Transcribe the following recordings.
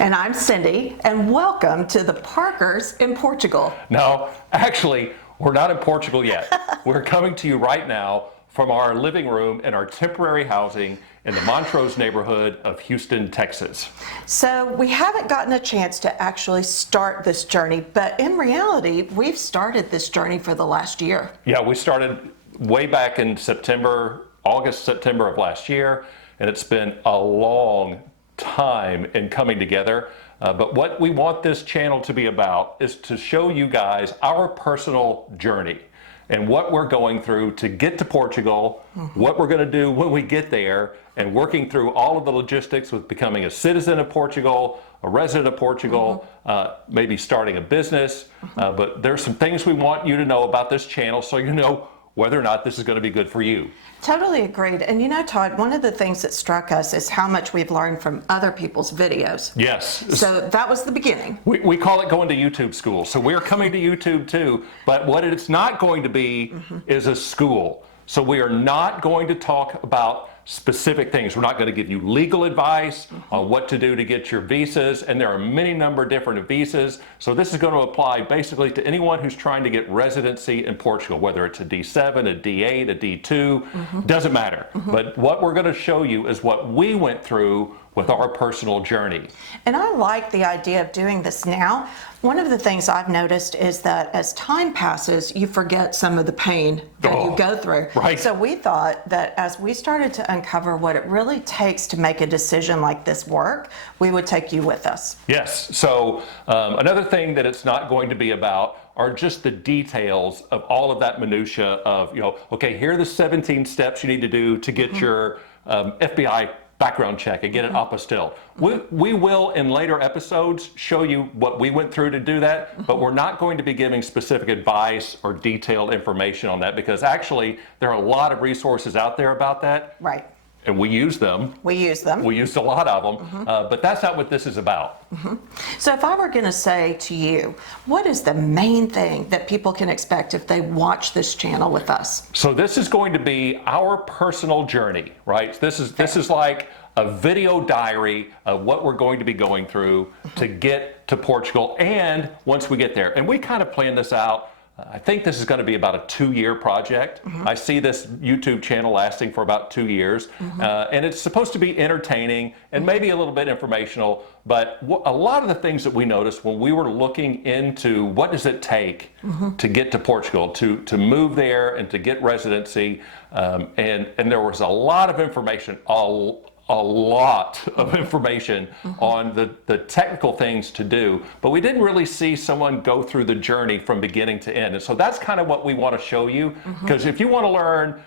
And I'm Cindy, and welcome to the Parkers in Portugal. No, actually, we're not in Portugal yet. We're coming to you right now from our living room in our temporary housing in the Montrose neighborhood of Houston, Texas. So we haven't gotten a chance to actually start this journey, but in reality, we've started this journey for the last year. Yeah, we started way back in August, September of last year, and it's been a long time in coming together. But what we want this channel to be about is to show you guys our personal journey and what we're going through to get to Portugal, what we're going to do when we get there, and working through all of the logistics with becoming a citizen of Portugal, a resident of Portugal, maybe starting a business. But there's some things we want you to know about this channel so you know whether or not this is going to be good for you. Totally agreed. And you know, Todd, one of the things that struck us is how much we've learned from other people's videos. Yes. So that was the beginning. We call it going to YouTube school. So we're coming to YouTube too, but what it's not going to be is a school. So we are not going to talk about specific things. We're not going to give you legal advice on what to do to get your visas, and there are many number of different visas. So this is going to apply basically to anyone who's trying to get residency in Portugal, whether it's a D7, a D8, a D2, doesn't matter. But what we're going to show you is what we went through with our personal journey. And I like the idea of doing this now. One of the things I've noticed is that as time passes, you forget some of the pain that you go through. Right. So we thought that as we started to uncover what it really takes to make a decision like this work, we would take you with us. Yes. So another thing that it's not going to be about are just the details of all of that minutia of, okay, here are the 17 steps you need to do to get your FBI background check and get an apostille. We will in later episodes show you what we went through to do that, but we're not going to be giving specific advice or detailed information on that because actually there are a lot of resources out there about that. Right. And we use them. We use them. We used a lot of them, but that's not what this is about. So if I were going to say to you, what is the main thing that people can expect if they watch this channel with us? So this is going to be our personal journey, right? This is like a video diary of what we're going to be going through to get to Portugal and once we get there. And we kind of planned this out. I think this is going to be about a 2-year project. I see this YouTube channel lasting for about 2 years, and it's supposed to be entertaining and maybe a little bit informational, but a lot of the things that we noticed when we were looking into what does it take to get to Portugal, to move there and to get residency, and there was a lot of information, a lot of information on the technical things to do, but we didn't really see someone go through the journey from beginning to end. And so that's kind of what we want to show you, because if you want to learn,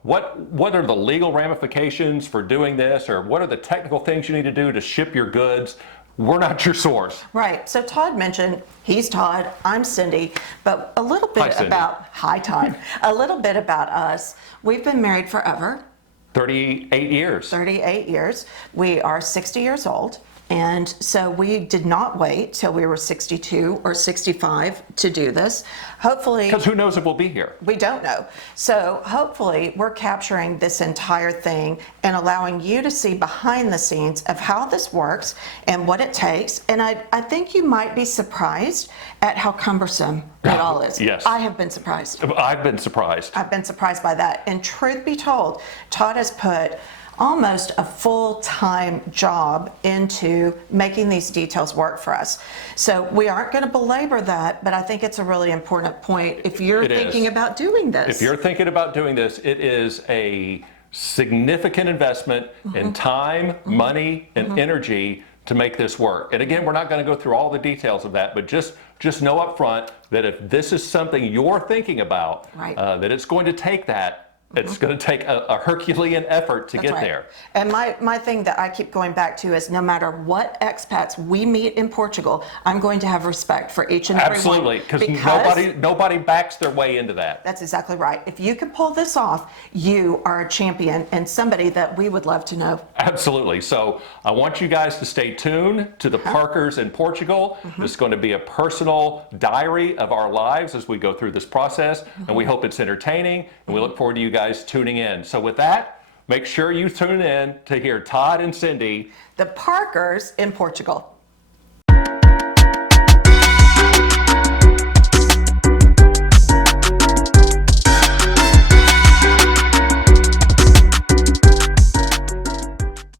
what are the legal ramifications for doing this, or what are the technical things you need to do to ship your goods, we're not your source. Right. So Todd mentioned, he's Todd, I'm Cindy, but a little bit hi Todd, a little bit about us. We've been married forever. 38 years. 38 years. We are 60 years old. And so we did not wait till we were 62 or 65 to do this. Hopefully, because who knows if we'll be here? We don't know. So hopefully we're capturing this entire thing and allowing you to see behind the scenes of how this works and what it takes. And I think you might be surprised at how cumbersome it all is. Yes. I have been surprised. I've been surprised. I've been surprised by that. And truth be told, Todd has put almost a full-time job into making these details work for us. So we aren't going to belabor that, but I think it's a really important point if you're thinking about doing this. If you're thinking about doing this, it is a significant investment in time, money, and energy to make this work. And again, we're not going to go through all the details of that, but just know up front that if this is something you're thinking about, that it's going to take that. It's going to take a Herculean effort to get there. And my thing that I keep going back to is no matter what expats we meet in Portugal, I'm going to have respect for each and every one. Absolutely, because nobody backs their way into that. That's exactly right. If you can pull this off, you are a champion and somebody that we would love to know. Absolutely. So I want you guys to stay tuned to the Parkers in Portugal. This is going to be a personal diary of our lives as we go through this process, and we hope it's entertaining, and we look forward to you guys tuning in. So with that, make sure you tune in to hear Todd and Cindy, the Parkers in Portugal.